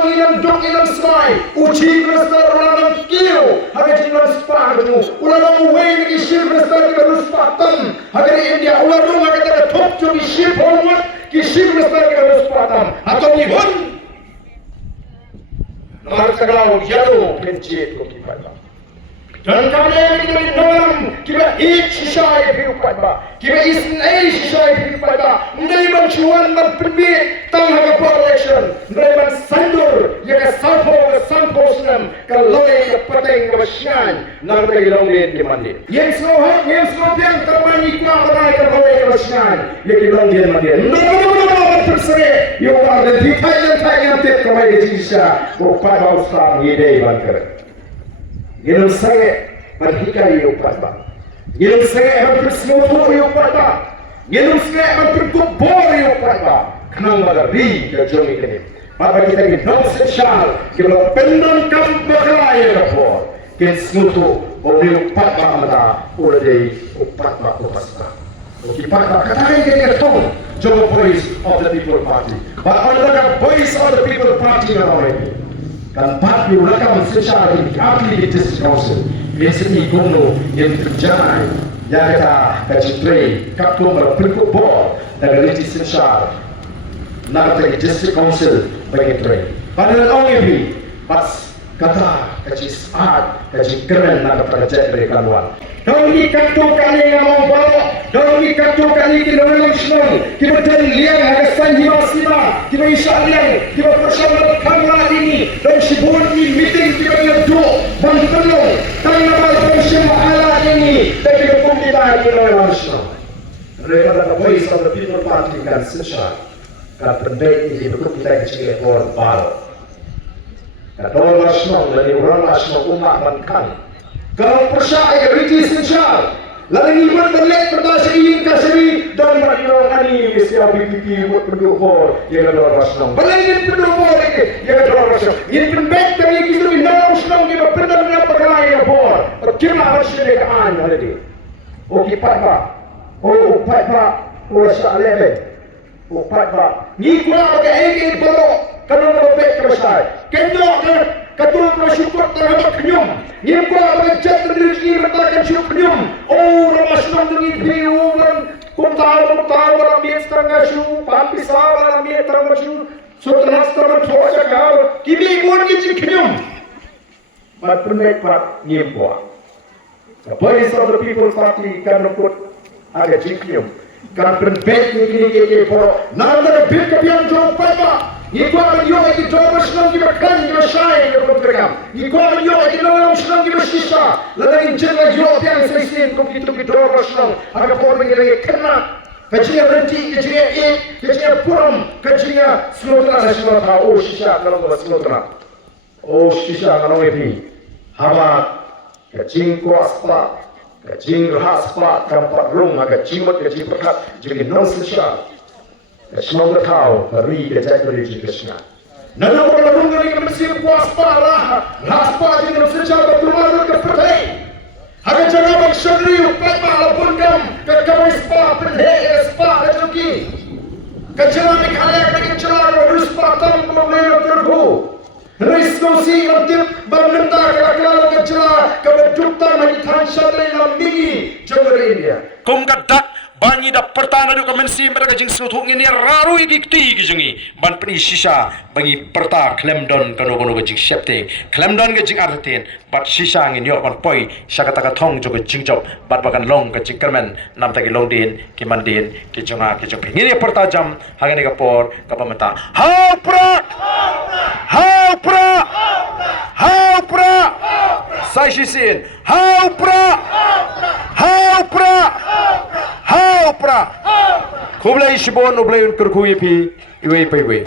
ulang inam dok inam smai uji besar ulang kiu haga jinam spanu ulang uwei ni shir besar ki ruspatan haga India ulang rumah kata top tu ki shir homework ki shir besar ki ruspatan atau ni hun nomor segala jauh pencet ko kipat dan kami ini dalam kita shisha hidup pada kita isnai shisha hidup pada mulai mencuan berperbit tangga population mulai mensandur ya ke samposnam kalau yang peteng bersian nanti longlin di mandi yang slow yang terbanyak kuah berai terbanyak bersian ya ke longlin mandi no terserah yang ada di thailand kembali di shisha pada ustaz ini bangker Gilum saya berhikari upata. Gilum saya bersemutu upata. Gilum saya berkubur upata. Kenang magari kejong ini. Maka kita ini non-sosial. Kita pendangkan berkelai rapor. Kita semutu oleh upata mata. Oleh upata upasta. Upata katakan kita tong. Jogo voice of the people party. But under the voice of the people party already. Kan parti ulakam secara di district council biasanya kuno yang terjadi yang kata kacipre kaptung berpikir bor dan legislature nak dari district council bagi trade padahal orang ini pas kata kacis art kacis keren nak project mereka luar dong ni kaptung kali yang mau bawa dong ni kaptung kali kita dalam senang kita terlihat ada sanji masima kita insyaAllah kita bersama kamera ini dan sebuah meeting kita yang dua bantuan tanggal bersama ala ini dan kita pun kita di dalam senang mereka adalah voice of the people party kan sesat kan pendapat ini berkumpul kita kecil orang baru kan orang senang dari orang senang umat mankan kalau percaya riti sensal lalu iman berlek berdasar ingin kasih dan berilang ani mesti abiki buat pendukor yang ada orang senang berlek pendukor yang ada orang senang ini penbek dari kita ini dalam senang kita pernah mendapat kelai rapor kira harus dilekaan hari ini kipat pak upat pak urasa lebe upat pak ni kuah ke ini bolok kalau lebih keresai kendok ketua bersyukur terhadap kenyum nyimpa berjat berdiri meletakkan syukur kenyum orang senang dengan biu orang kumtahu orang biasa setengah syukur pampi salah biasa terang syukur setelah setengah tua cakap kimi pun kecil kenyum mat permek pat nyimpa the voice of the people party kan nukut agak kenyum kan permek ini por nada bil kepian jauh pada Igual eu aqui todos não give a can give a shine eu program. Igual eu aqui não senang give a shisha. Lain jelas eu yang sesin kita todos não. Agak forma ini kena. Kajian renti, kajian puram, kajian selotra nasional tahu shisha kalau buat selotra. Shisha kalau ini. Hama kajian kuaspa, kajian rahaspa tempat rumah kajian perkat jadi non shisha. Semua tahu hari kita jadi Krishna. Nada orang orang yang mesti puas parah, raspa jadi secara berumah kepercayaan. Harga jangan bersyukur upat maupun kam kekamai spa pendek spa lagi. Kejalan kalian dengan cara ruspa tam mengenai terku. Risikosi untuk bermentar kalau kejalan kebetulan lagi tansyat dalam migi jauh India. Kumkadak bangi da pertana du kamensi mereka jing sutuk ini raru ikti gijengi ban peni sisa bangi perta klemdon kano jing septe klemdon ke jing artin bat sisa ngin yo ban poi sakata thong jo ke jing job bat bakan long ke jing kermen nam tagi long din ki mandin ki jonga ki jong ngini perta jam hagani kapor kapamata how pra sai sisin how pra Kublai shibon ublai kerkui pi iwe.